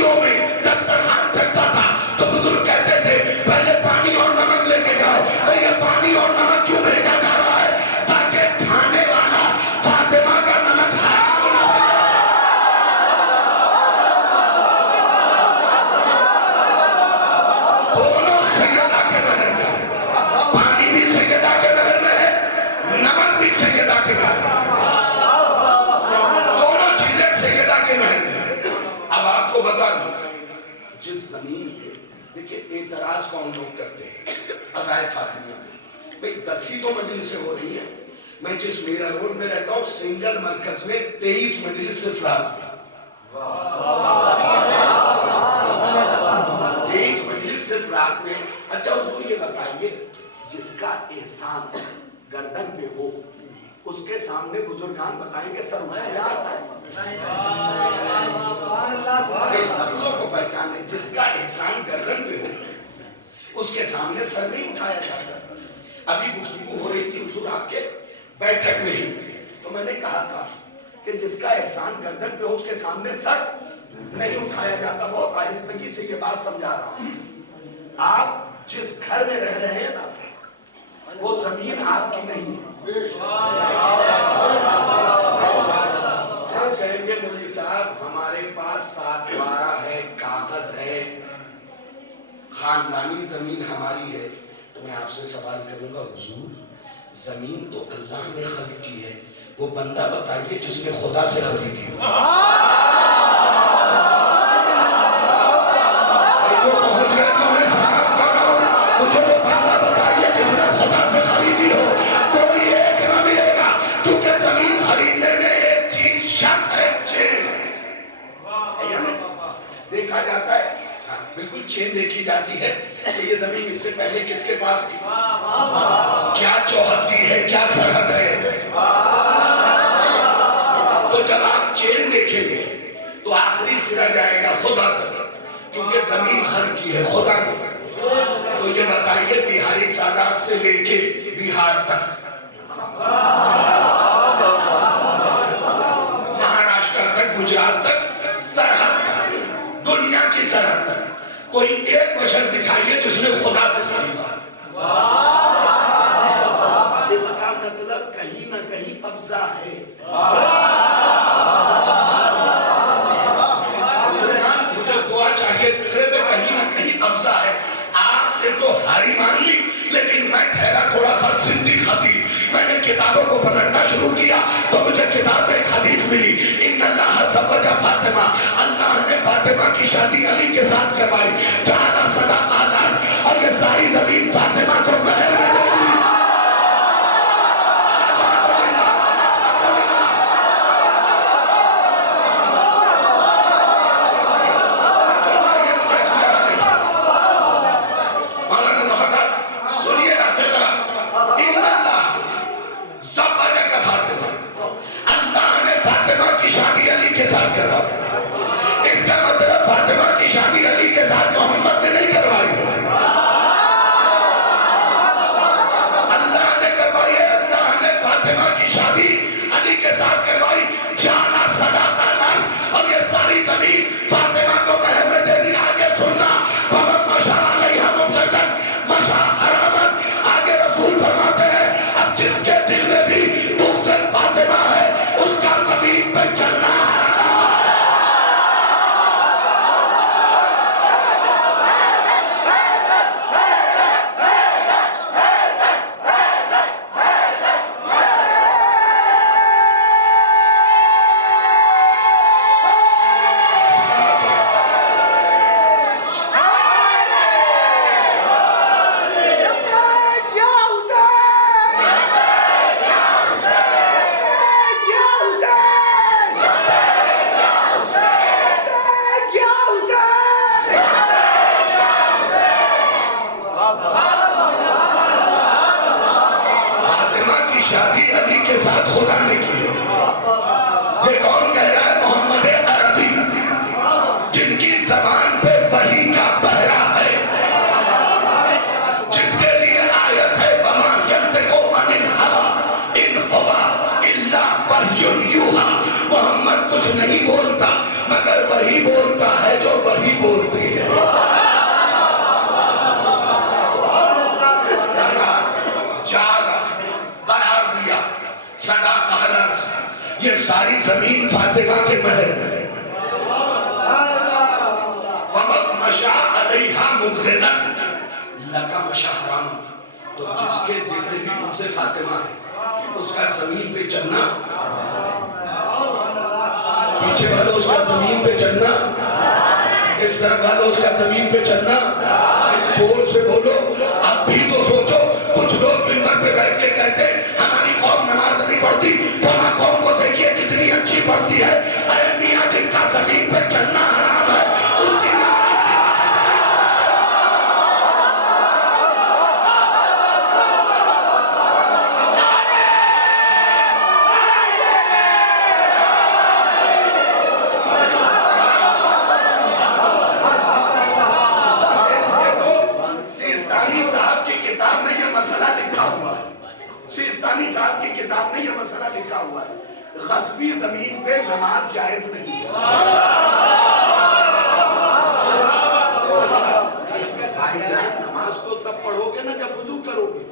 بستیوں میں دسترخوان سکتا تھا تو بزرگ کہتے تھے پہلے پانی اور نمک لے کے جاؤ. یہ پانی اور نمک کیوں بھیجا جا رہا ہے؟ تاکہ کھانے والا فاطمہ کا نمک حرام نہ بنے. دونوں سیدہ کے مہر میں ہے. پانی بھی سیدہ کے مہر میں ہے, نمک بھی سیدہ کے مہر میں ہے. دونوں چیزیں سیدہ کے مہر میں ہیں. اب آپ کو بتا دوں, جس زمین پہ دیکھیں اعتراض کون لوگ کرتے ہیں عزائے فاطمیہ پہ, بھئی 10 ہی تو مجلسیں ہو رہی ہیں. میں جس میرا روڈ میں رہتا ہوں سنگل مرکز میں 23 مجلس صرف رات میں, 23 مجلس صرف رات میں. اچھا حضور یہ بتائیے, جس کا احسان گردن پہ ہو اس کے سامنے بزرگان بتائیں گے سر اٹھایا جاتا ہے؟ لفظوں کو پہچانے, جس کا احسان گردن پہ ہو اس کے سامنے سر نہیں اٹھایا جاتا. ابھی گفتگو ہو رہی تھی حضور آپ کے بیٹھک میں ہی, تو میں نے کہا تھا کہ جس کا احسان گردن پہ ہو اس کے سامنے سر نہیں اٹھایا جاتا. بہت آہستگی سے یہ بات سمجھا رہا ہوں. آپ جس گھر میں رہ رہے ہیں نا وہ زمین آپ کی نہیں ہے. کہیں گے مولوی صاحب ہمارے پاس 7/12 ہے, کاغذ ہے, خاندانی زمین ہماری ہے. تو میں آپ سے سوال کروں گا حضور زمین تو اللہ نے خلق کی ہے, وہ بندہ بتائیے جس نے خدا سے خریدی ہو. جو پہنچ گئے تو انہیں سلام کر رہا ہوں, مجھے وہ بندہ بتائیے جس نے خدا سے خریدی ہو. کوئی ایک نہ ملے گا, کیونکہ زمین خریدنے میں ایک چیز شرط ہے, چین. دیکھا جاتا ہے, بالکل چین دیکھی جاتی ہے کہ یہ زمین اس سے پہلے کس کے پاس تھی, کیا چوہدی ہے, کیا سرحد ہے. تو جب آپ چین دیکھیں گے تو آخری سرا جائے گا خدا تک, کیونکہ زمین خلق کی ہے خدا نے. تو یہ بتائیے بہاری سادات سے لے کے بہار تک, مہاراشٹر تک, گجرات تک, سرحد تک, دنیا کی سرحد تک کوئی ایک بشر دکھائیے جس نے خدا سے خریدا. اس کا مطلب کہیں نہ کہیں قبضہ ہے. مجھے دعا چاہیے فکرے پہ کہیں نہ کہیں قبضہ ہے. آپ نے تو ہاری مان لی, لیکن میں ٹھہرا تھوڑا سا صدیق خطیب. میں نے کتابوں کو پلٹنا شروع کیا تو مجھے کتاب میں ایک حدیث ملی, ان اللہ زوج فاطمہ, اللہ نے فاطمہ کی شادی علی کے ساتھ کروائی. جعل صداقہ نار, اور یہ ساری زمین فاطمہ کو مہر میں دے دی. اس کا مطلب فاطمہ کی شادی علی کے ساتھ محمد نے نہیں کروائی ہے, اللہ نے کروائی ہے. اللہ نے فاطمہ کی شادی علی کے ساتھ کروائی. جانا صداقہ نار, اور یہ ساری زمین فاطمہ کو مہر میں دے دی. آگے سننا, فمن مشى علیہا مبغضا مشى حراما. آگے رسول فرماتے ہیں اب جس کے دل میں بھی بغض فاطمہ ہے اس کا زمین پہ چلنا ہے. شادی علی کے ساتھ خدا نے کی ہے. یہ کون کہہ رہا ہے؟ محمد عربی, جن کی زبان پہ وحی کا پہرا ہے, جس کے لیے آیت ہے وما ينطق عن الهوى ان هو الا وحی یوحی. محمد کچھ نہیں بولتا مگر وہی بولتا ہے جو وحی زمین فاطمہ کے مہر میں وَمَقْ مَشَا عَلَيْهَا مُبْغِضًا لَكَ مَشَا حَرَامًا. تو جس کے دل میں بھی بغض فاطمہ ہے اس کا زمین پہ چلنا، پیچھے والوں اس کا زمین پہ چلنا، اس طرف والوں اس کا زمین پہ چلنا. زور سے بولو. اب بھی تو سوچو، کچھ لوگ منبر پہ بیٹھ کے کہتے ہیں ہماری قوم نماز نہیں پڑھتی، فلاں قوم کو دیکھیے کتنی اچھی پڑھتی ہے. ارے میاں جن کا زمین پہ چلنا حرام ہے اس کی نماز غصبی زمین پہ نماز جائز نہیں ہے. نماز تو تب پڑھو گے نا جب وضو کرو گے.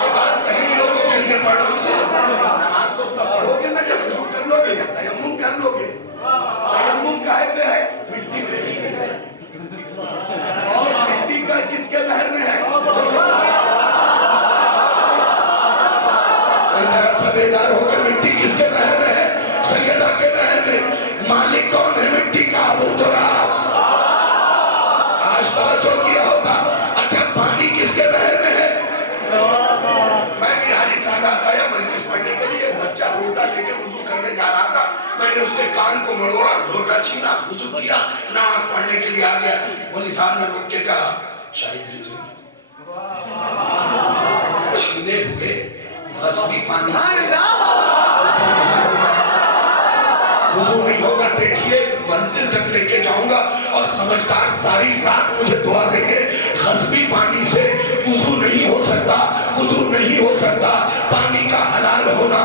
یہ بات صحیح لوگوں کے لیے پڑھ لو گے. نماز تو تب پڑھو گے نا جب وضو کر لو گے یا تیمم کر لو گے. تیمم کاہے پہ ہے؟ مٹی پہ. اور مٹی کا کس کے مہر میں ہے؟ بیدار ہو کر مٹی کس کے مہر میں ہے؟ سیدہ کے مہر میں. مالک کون ہے مٹی کا؟ ابو تراب. آج توجہ کیا ہوگا. اچھا پانی کس کے مہر میں ہے؟ میں بھی حاجی سادات آیا مجلس پڑھنے کے لیے. بچہ لوٹا لے کے وضو کرنے جا رہا تھا. میں نے اس کے کان کو مڑوڑا، لوٹا چھینا، وضو کیا، نماز پڑھنے کے لیے آ گیا. مولوی صاحب نے روک کے کہا شاہد رضی چھینے ہوئے غصبی پانی سے وضو نہیں ہوگا. دیکھیے منزل تک لے کے جاؤں گا اور سمجھدار ساری رات مجھے دعا دیں گے. غصبی پانی سے وضو نہیں ہو سکتا، وضو نہیں ہو سکتا. پانی کا حلال ہونا،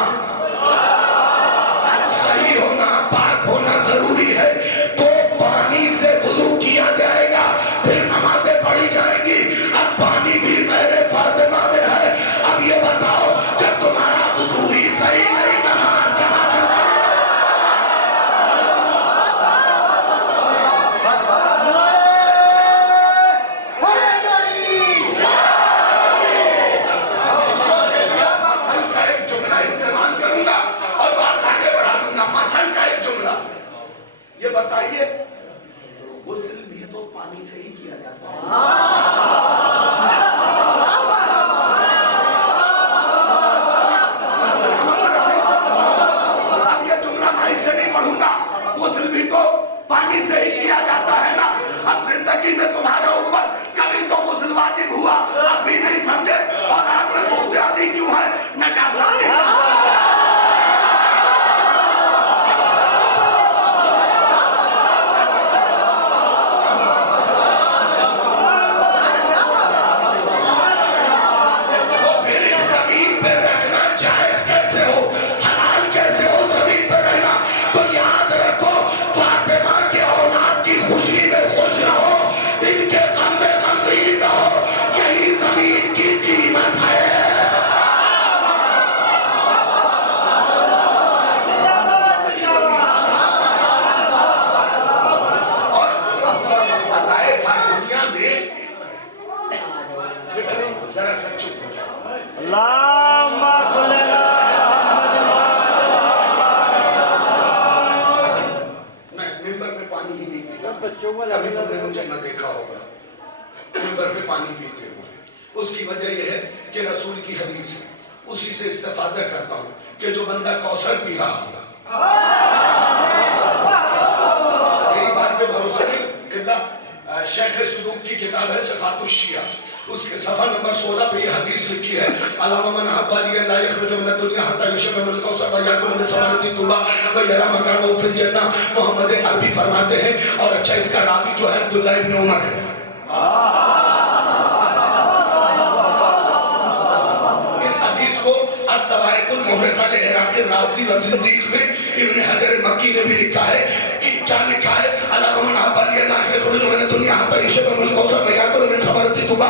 صحیح ہونا، پاک ہونا ضروری ہے. تو پانی سے وضو کیا جائے گا، پھر نمازیں پڑھی جائیں گی. اب پانی بھی مہر فاطمہ میں ہے. اب یہ بتاؤ جب تمہارا وضو ہی صحیح نہیں نماز کہاں سے پڑھے؟ مثل کا ایک جملہ استعمال کروں گا اور بات آگے بڑھا دوں گا. مثل کا ایک جملہ یہ بتائیے غسل بھی تو پانی سے ہی کیا جاتا ہے. غسل بھی تو پانی سے ہی کیا جاتا ہے نا. اب زندگی میں تمہارے اوپر کبھی تو غسل واجب ہوا، اب بھی نہیں سمجھے. اور آپ میں موزے علی کیوں ہے؟ نجاست ہے. ابھی تم نے مجھے نہ دیکھا ہوگا منبر پہ پانی پیتے ہوئے. اس کی وجہ یہ ہے کہ رسول کی حدیث ہے، اسی سے استفادہ کرتا ہوں کہ جو بندہ کوثر پی رہا ہو. میری بات پہ بھروسہ نہیں. شیخ صدوق کی کتاب ہے صفات الشیعہ، اس کے صفحہ نمبر 16 پہ یہ حدیث لکھی ہے علامہ من حب علی لا یخرج من الدنیا حتی یشرب من الکوثر ویاکل من ثمرۃ الطوبى ویرى مکانہ فی الجنہ. محمد عربی فرماتے ہیں. اور اچھا اس کا راوی جو ہے عبداللہ ابن عمر ہے. اس حدیث کو السوائق المحرقہ لعراق الرازی و زندیق میں ابن حجر مکی نے بھی لکھا ہے. کیا لکھا ہے؟ علامہ من حب علی لا یخرج من الدنیا حتی یشرب من الکوثر ویاکل من ثمرۃ الطوبى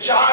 4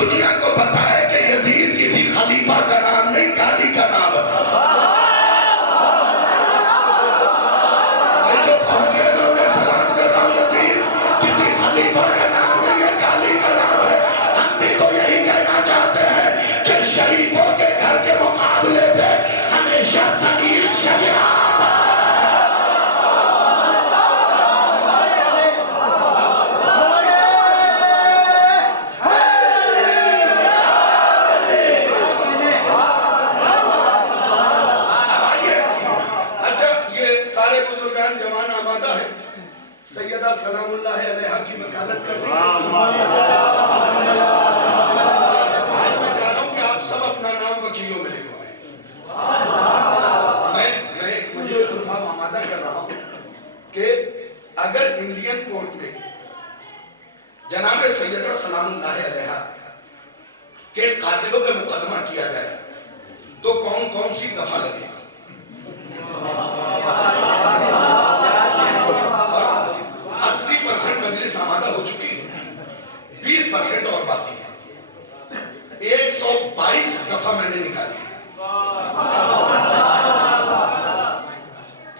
دنیا کو پتا ہے کہ یزید کسی خلیفہ کا نام نہیں، کالی کا نام ہے. بھائی جو پہنچ گئے میں انہیں سلام کر رہا ہوں، یزید کسی خلیفہ کا نام نہیں ہے، کالی کا نام ہے. ہم بھی تو یہی کہنا چاہتے ہیں کہ شریفوں کے گھر کے مقابلے پہ ہمیشہ ذلیل شریعت ہے. سیدہ سلام اللہ علیہا کی وکالت کر رہی ہے. آج میں چاہ رہا ہوں کہ آپ سب اپنا نام وکیلوں میں لکھوائیں. میں ایک مجھے صاحب آمادہ کر رہا ہوں کہ اگر انڈین کورٹ میں جناب سیدہ سلام اللہ علیہا کے قاتلوں پہ مقدمہ کیا جائے تو کون کون سی دفعہ لگے؟ 80% مجلس آمادہ ہو چکی ہے، 20% اور باقی ہے. 122 دفعہ میں نے نکالی.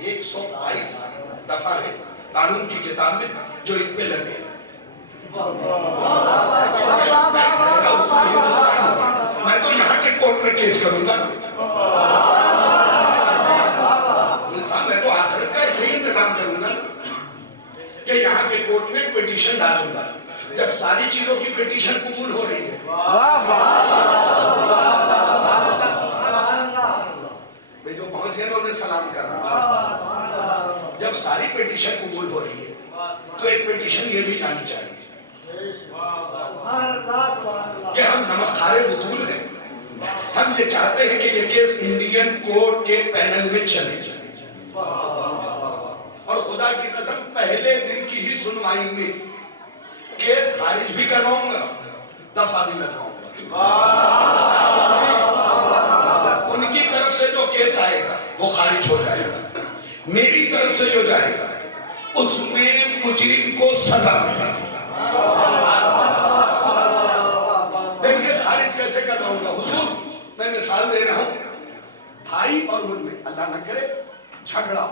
122 دفعہ ہے قانون کی کتاب میں جو ان پہ لگے. میں تو یہاں کے کورٹ میں کیس کروں گا. میں تو آخرت کا ایسے ہی انتظام کروں گا کہ یہاں کے کورٹ میں پیٹیشن ڈالوں گا جب ساری چیزوں کی پیٹیشن قبول ہو رہی ہے. میں جو پہنچ گئے انہیں سلام کر رہا. جب ساری پیٹیشن قبول ہو رہی ہے تو ایک پیٹیشن یہ بھی جانی چاہیے کہ ہم نمکخوار بطول ہیں. ہم یہ چاہتے ہیں کہ یہ کیس انڈین کورٹ کے پینل میں چلے اور خدا کی قسم پہلے دن کی ہی سنوائی میں کیس خارج بھی کرواؤں گا، دفعہ بھی لگواؤں گا. ان کی طرف سے جو کیس آئے گا وہ خارج ہو جائے گا. میری طرف سے جو جائے گا اس میں مجرم کو سزا ملے گی. دیکھیں خارج کیسے کرواؤں گا. حضور میں مثال دے رہا ہوں، بھائی اور مجھ میں اللہ نہ کرے جھگڑا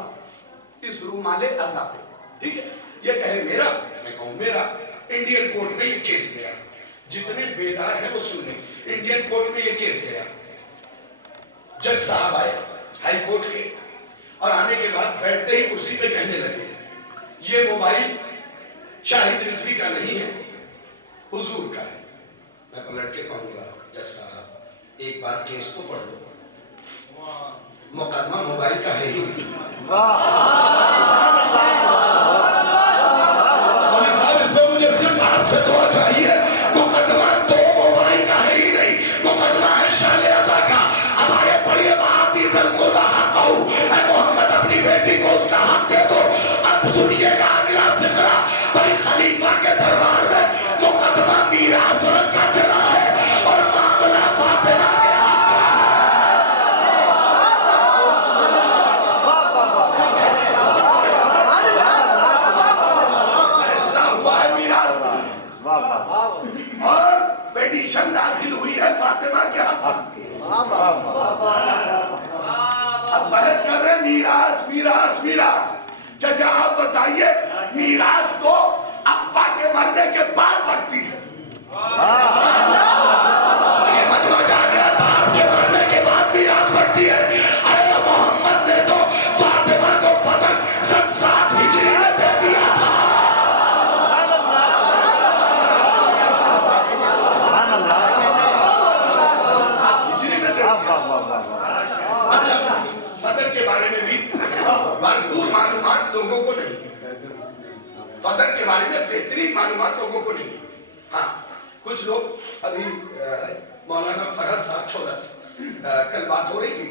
اس رومال ازا پہ، ٹھیک ہے، یہ کہے میرا، میں کہوں میرا. انڈین کورٹ میں یہ کیس گیا. جتنے بیدار ہیں وہ سن لیں. انڈین کورٹ میں یہ کیس گیا. جج صاحب آئے ہائی کورٹ کے اور آنے کے بعد بیٹھتے ہی کرسی پہ کہنے لگے یہ موبائل شاہد رضوی کا نہیں ہے، حضور کا ہے. میں پلٹ کے کہوں گا جج صاحب ایک بار کیس کو پڑھ لو، مقدمہ موبائل کا ہے ہی نہیں. مولوی صاحب اس میں مجھے صرف آپ سے دعا چاہیے. مقدمہ تو موبائل کا ہے ہی نہیں، مقدمہ ہے شان ازا کا. اب آئے پڑھیے وآتی ذی القربی حقہ، اے محمد اپنی بیٹی کو اس کا حق دے دو. اب سنیے گا اگلا فقرہ. بھائی خلیفہ کے دربار میں مقدمہ میراث کا چلا ہے اور معاملہ فاطمہ کے حق کا ہے. اور پیٹیشن داخل ہوئی ہے فاطمہ کے حق. اب بحث کر رہے ہیں میراث میراث میراث. چچا آپ بتائیے میراث تو ابا کے مرنے کے بعد بڑھتی ہے. یہ مجمع جان رہا ہے باپ کے مرنے کے بعد میراث بڑھتی ہے. ارے محمد نے تو فاطمہ کو فتح سن 7 ہجری میں دے دیا تھا. اچھا فتح کے بارے میں بھی بھرپور معلومات لوگوں کو نہیں ہے. فتح کے بارے میں بہترین معلومات لوگوں کو نہیں ہے. ہاں کچھ لوگ ابھی مولانا فرحت صاحب چھوڑا سے کل بات ہو رہی تھی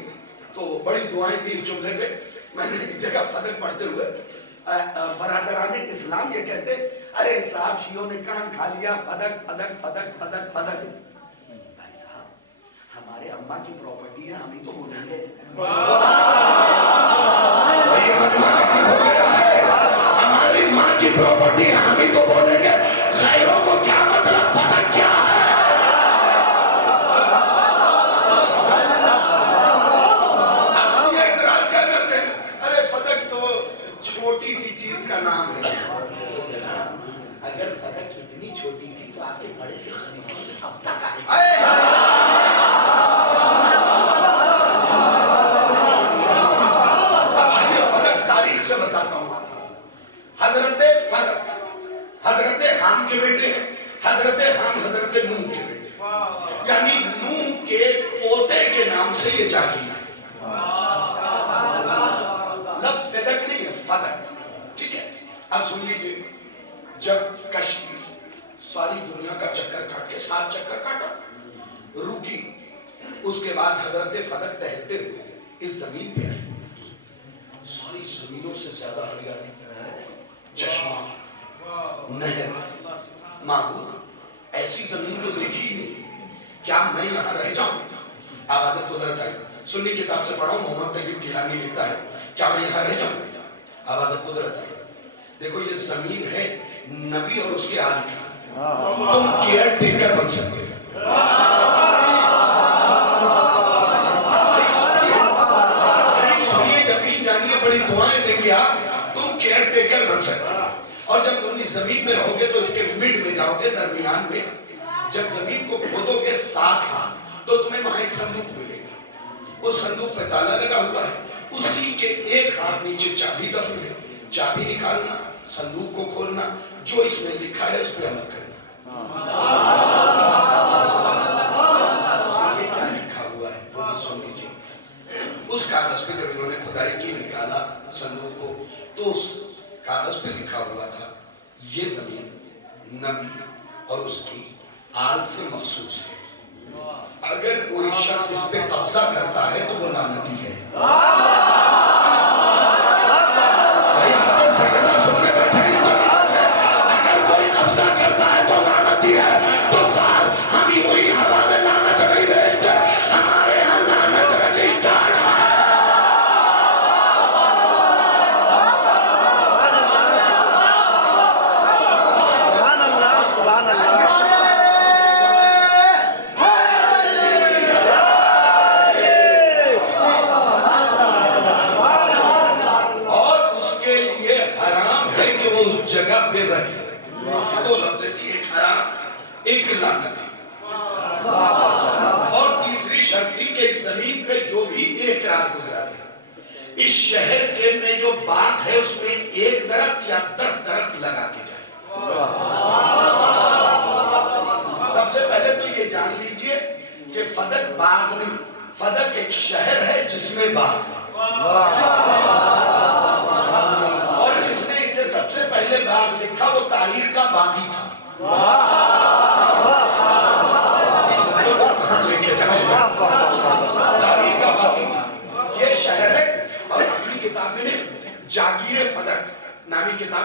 تو بڑی دعائیں دی اس جملے پہ. میں نے ایک جگہ فتح پڑھتے ہوئے برادران اسلام یہ کہتے ارے صاحب شیعوں نے کان کھا لیا فتح فتح فتح فتح فتح. بھائی صاحب ہمارے اماں کی پراپرٹی ہے ہم ہی تو بولیں گے. یہ مجمع کہاں ہو گیا ہے؟ ہماری ماں کی پراپرٹی ہے ہم ہی تو بولیں گے. غیروں کو کیا مطلب فتح کیا ہے؟ ایسے خلیفوں سے قبضہ کاہے اب آئیے فدق تاریخ سے بتاتا ہوں آپ کو. حضرت فدق حضرت حام کے بیٹے ہیں. حضرت حام حضرت نوح کے بیٹے, یعنی نوح کے پوتے کے نام سے یہ جاگیر ہے. لفظ فدق نہیں ہے, فدق. ٹھیک ہے, اب سن لیجئے, جب کشتی ساری دنیا کا چکر کاٹ کے 7 چکر کاٹا, رکی, اس کے بعد حضرت فدق ٹہلتے ہوئے اس زمین پہ آئی. ساری زمینوں سے زیادہ ہریالی, چشمہ, نہر. معبود ایسی زمین تو دیکھی ہی نہیں, کیا میں یہاں رہ جاؤں؟ آباد قدرت آئی. سنی کتاب سے پڑھا, محمد طیب گیلانی لکھتا ہے, کیا میں یہاں رہ جاؤں؟ آباد قدرت آئی. دیکھو یہ زمین ہے نبی اور اس کے آل کی, تم کیئر ٹیکر بن سکتے ہیں. یقین جانیے بڑی دعائیں دیں گے آپ, تم کیئر ٹیکر بن سکتے ہیں. اور جب تم اس زمین پہ رہو گے تو اس کے مڈ میں جاؤ گے, درمیان میں. جب زمین کو کھودو گے 7 ہاتھ, تو تمہیں وہاں ایک صندوق ملے گا. اس صندوق پہ تالا لگا ہوا ہے, اسی کے 1 ہاتھ نیچے چابی دفن ہے. چابی نکالنا, صندوق کو کھولنا, جو اس میں لکھا ہے اس پہ عمل کرنا. یہ کیا لکھا ہوا ہے وہ بھی سن لیجیے. اس کاغذ پہ جب انہوں نے کھدائی کی, نکالا صندوق کو, تو اس کاغذ پہ لکھا ہوا تھا یہ زمین نبی اور اس کی آل سے مخصوص ہے. اگر کوئی شخص اس پہ قبضہ کرتا ہے تو وہ لعنتی ہے. بھائی آپ تو سیدہ سننے بیٹھے اس طریقے سے, اگر کوئی قبضہ کرتا ہے تو لعنتی ہے. تو صاحب ہم ہی وہی ہوا میں لعنت نہیں بھیجتے, ہمارے ہاں لعنت رجسٹرڈ ہے. جگہ پہ رہے. 2 لفظ تھی, ایک حرام ایک لعنتی. اور تیسری شرط تھی کہ اس زمین پہ جو بھی ایک رات گزرا ہے, اس شہر کے میں جو باغ ہے اس میں 1 درخت یا 10 درخت لگا کے جائے. سب سے پہلے تو یہ جان لیجئے کہ فدق باغ نہیں, فدق ایک شہر ہے جس میں باغ ہے. اور جس نے اسے سب سے پہلے باغ لکھا وہ تاریخ کا باغی تھا. کہاں لے کے جاؤں میں, تاریخ کا باغی تھا. یہ شہر ہے. اور اپنی کتاب میں جاگیر فدق نامی کتاب